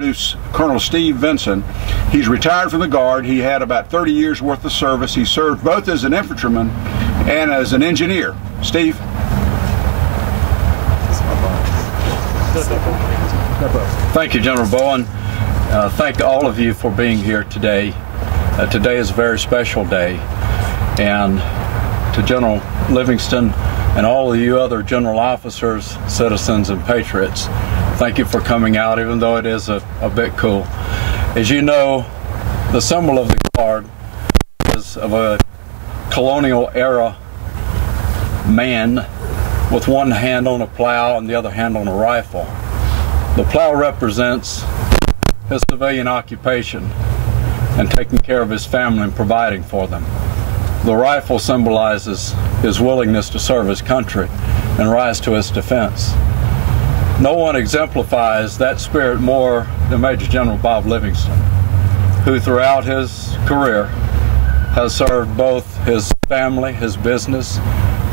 Introduce Colonel Steve Vinson. He's retired from the Guard. He had about 30 years worth of service. He served both as an infantryman and as an engineer. Steve. Thank you, General Bowen. Thank all of you for being here today. Today is a very special day, and to General Livingston and all of you other general officers, citizens, and patriots, thank you for coming out, even though it is a bit cool. As you know, the symbol of the Guard is of a colonial era man with one hand on a plow and the other hand on a rifle. The plow represents his civilian occupation and taking care of his family and providing for them. The rifle symbolizes his willingness to serve his country and rise to its defense. No one exemplifies that spirit more than Major General Bob Livingston, who throughout his career has served both his family, his business,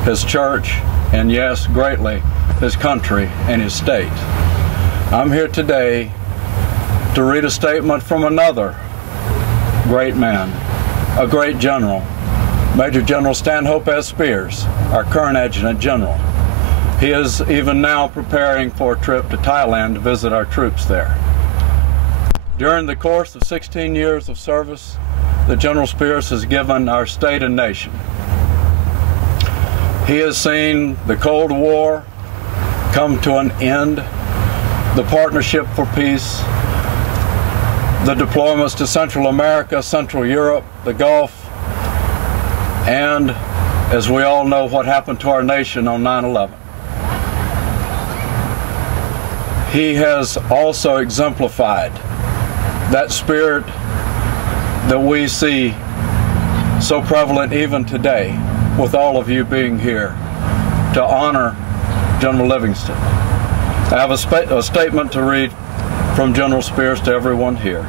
his church, and yes, greatly, his country and his state. I'm here today to read a statement from another great man, a great general, Major General Stanhope S. Spears, our current Adjutant General. He is even now preparing for a trip to Thailand to visit our troops there. During the course of 16 years of service that General Spears has given our state and nation, he has seen the Cold War come to an end, the Partnership for Peace, the deployments to Central America, Central Europe, the Gulf, and, as we all know, what happened to our nation on 9/11. He has also exemplified that spirit that we see so prevalent even today, with all of you being here to honor General Livingston. I have a statement to read from General Spears to everyone here.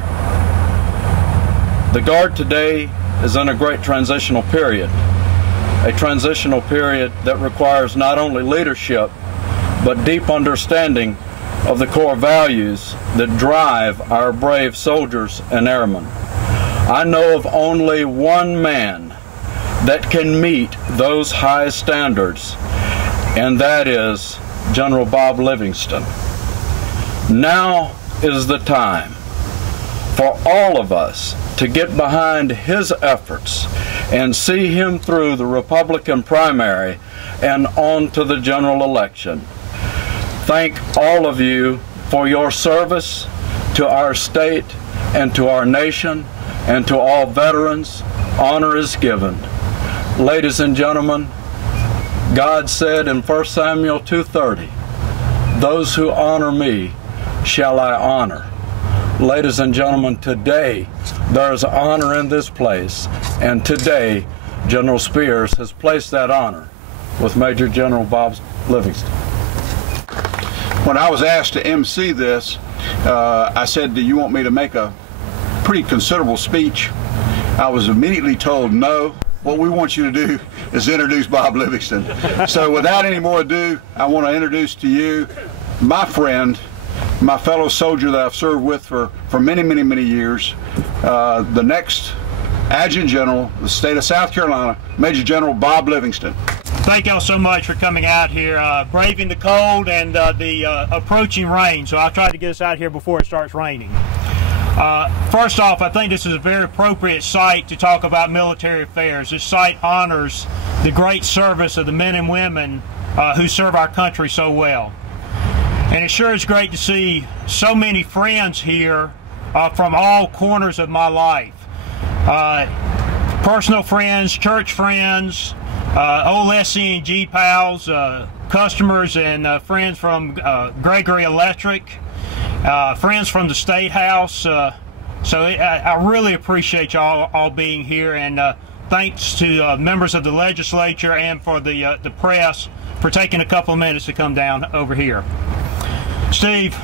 The Guard today is in a great transitional period, a transitional period that requires not only leadership, but deep understanding of the core values that drive our brave soldiers and airmen. I know of only one man that can meet those high standards, and that is General Bob Livingston. Now is the time for all of us to get behind his efforts and see him through the Republican primary and on to the general election. Thank all of you for your service to our state and to our nation, and to all veterans. Honor is given. Ladies and gentlemen, God said in 1 Samuel 2:30, "Those who honor me shall I honor." Ladies and gentlemen, today there is honor in this place, and today General Spears has placed that honor with Major General Bob Livingston. When I was asked to MC this, I said, "Do you want me to make a pretty considerable speech?" I was immediately told, "No, what we want you to do is introduce Bob Livingston." So without any more ado, I want to introduce to you my friend, my fellow soldier that I've served with for many, many, many years, the next Adjutant General of the state of South Carolina, Major General Bob Livingston. Thank y'all so much for coming out here, braving the cold and the approaching rain. So I'll try to get us out here before it starts raining. First off, I think this is a very appropriate site to talk about military affairs. This site honors the great service of the men and women who serve our country so well. And it sure is great to see so many friends here from all corners of my life. Personal friends, church friends, old SC&G pals, customers and friends from Gregory Electric, friends from the State House. So I really appreciate y'all all being here, and thanks to members of the legislature and for the press for taking a couple of minutes to come down over here. Steve,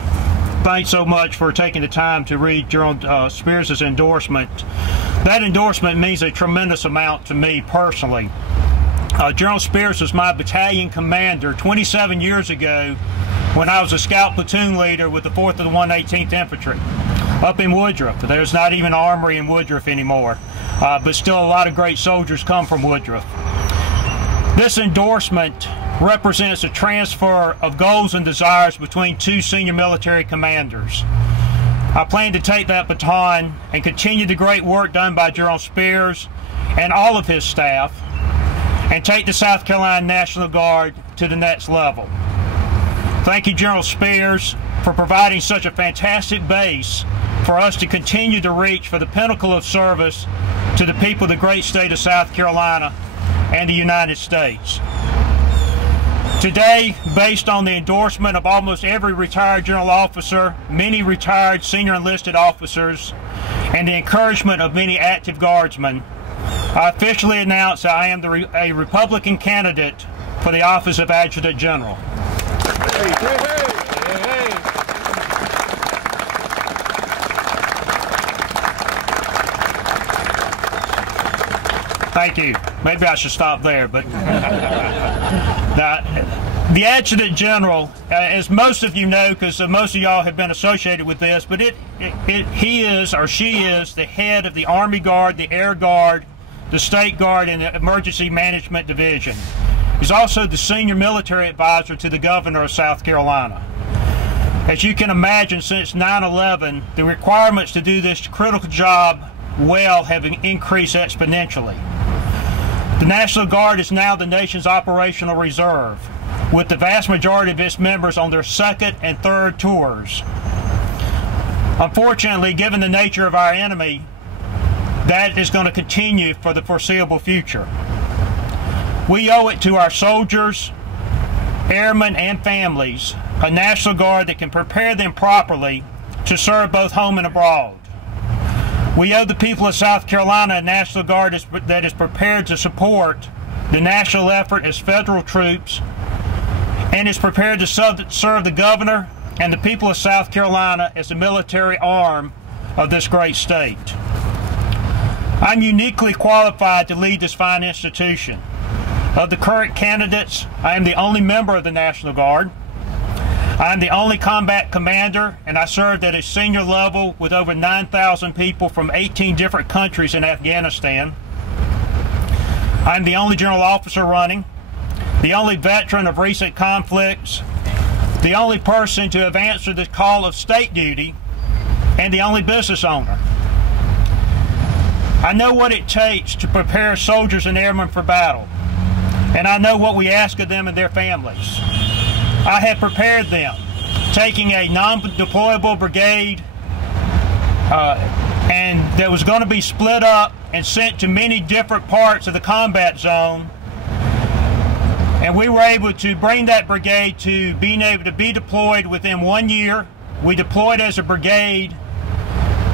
thanks so much for taking the time to read General Spears' endorsement. That endorsement means a tremendous amount to me personally. General Spears was my battalion commander 27 years ago when I was a scout platoon leader with the 4th of the 118th Infantry up in Woodruff. There's not even an armory in Woodruff anymore, but still a lot of great soldiers come from Woodruff. This endorsement represents a transfer of goals and desires between two senior military commanders. I plan to take that baton and continue the great work done by General Spears and all of his staff, and take the South Carolina National Guard to the next level. Thank you, General Spears, for providing such a fantastic base for us to continue to reach for the pinnacle of service to the people of the great state of South Carolina and the United States. Today, based on the endorsement of almost every retired general officer, many retired senior enlisted officers, and the encouragement of many active guardsmen, I officially announce that I am a Republican candidate for the office of Adjutant General. Hey, hey, hey, hey. Thank you. Maybe I should stop there, but now, the Adjutant General, as most of you know, because most of y'all have been associated with this, but he is or she is the head of the Army Guard, the Air Guard, the State Guard, and the Emergency Management Division. He's also the senior military advisor to the Governor of South Carolina. As you can imagine, since 9/11, the requirements to do this critical job well have increased exponentially. The National Guard is now the nation's operational reserve, with the vast majority of its members on their second and third tours. Unfortunately, given the nature of our enemy, that is going to continue for the foreseeable future. We owe it to our soldiers, airmen, and families a National Guard that can prepare them properly to serve both home and abroad. We owe the people of South Carolina a National Guard that is prepared to support the national effort as federal troops and is prepared to serve the governor and the people of South Carolina as the military arm of this great state. I'm uniquely qualified to lead this fine institution. Of the current candidates, I am the only member of the National Guard. I am the only combat commander, and I served at a senior level with over 9,000 people from 18 different countries in Afghanistan. I am the only general officer running, the only veteran of recent conflicts, the only person to have answered the call of state duty, and the only business owner. I know what it takes to prepare soldiers and airmen for battle, and I know what we ask of them and their families. I have prepared them, taking a non-deployable brigade and that was going to be split up and sent to many different parts of the combat zone. And we were able to bring that brigade to being able to be deployed within 1 year. We deployed as a brigade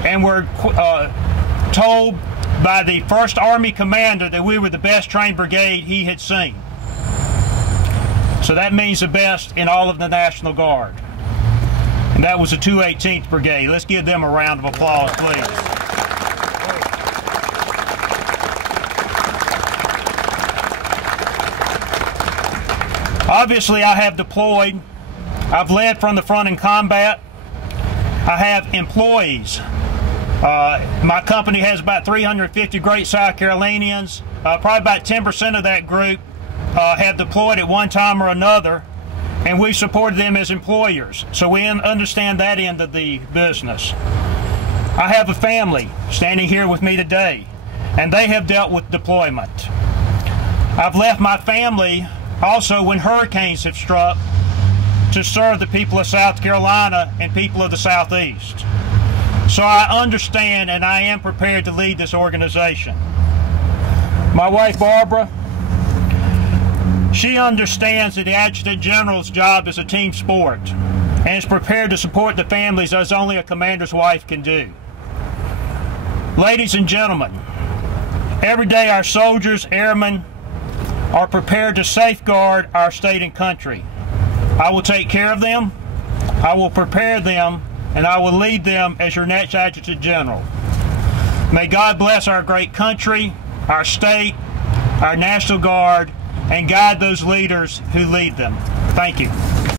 and were told by the 1st Army Commander that we were the best trained brigade he had seen. So that means the best in all of the National Guard. And that was the 218th Brigade. Let's give them a round of applause, please. Obviously, I have deployed. I've led from the front in combat. I have employees. My company has about 350 great South Carolinians. Probably about 10% of that group have deployed at one time or another, and we've supported them as employers. So we understand that end of the business. I have a family standing here with me today, and they have dealt with deployment. I've left my family also when hurricanes have struck to serve the people of South Carolina and people of the Southeast. So I understand and I am prepared to lead this organization. My wife Barbara, she understands that the Adjutant General's job is a team sport and is prepared to support the families as only a commander's wife can do. Ladies and gentlemen, every day our soldiers, airmen, are prepared to safeguard our state and country. I will take care of them, I will prepare them, and I will lead them as your next Adjutant General. May God bless our great country, our state, our National Guard, and guide those leaders who lead them. Thank you.